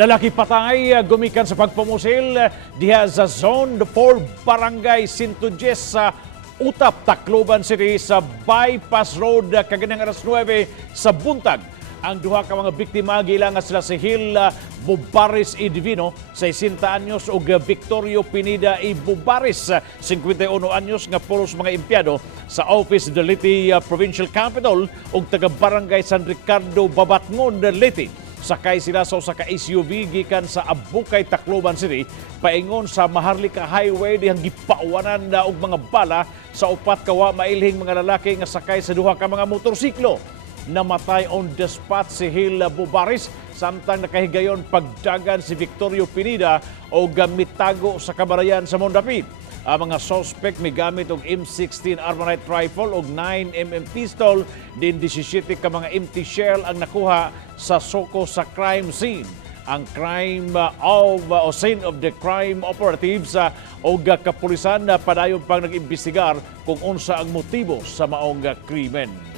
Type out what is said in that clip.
Lalaki patay gumikan sa pagpumusil diha sa Zone 4 Barangay 110 sa Utap, Tacloban City sa Bypass Road kaganang alas 9 sa buntag. Ang duha ka mga biktima gilangan sila si Hil Bubaris E. Divino, 60 anyos ug Victorio Pineda E. Bubaris, 51 anyos nga puros mga empleyado sa Office de Leyte Provincial Capital ug taga Barangay San Ricardo, Babatngon, Leyte. Sakay sila sa usa ka SUV gikan sa Abukay, Tacloban City paingon sa Maharlika Highway dihang gipauwanan na og mga bala sa upat ka wa mailhing mga lalaki nga sakay sa duha ka mga motorsiklo. Namatay on the spot si Hil Bubaris samtang nakahigayon pagdagan si Victorio Pineda o gamitago sa kabarayan sa Mondapit. Ang mga suspect may gamit og M16 Armalite rifle og 9mm pistol din 17 ka mga empty shell ang nakuha sa soko sa crime scene. Ang scene of the crime operatives o kapulisan na padayon pang nag-imbestigar kung unsa ang motibo sa maong krimen.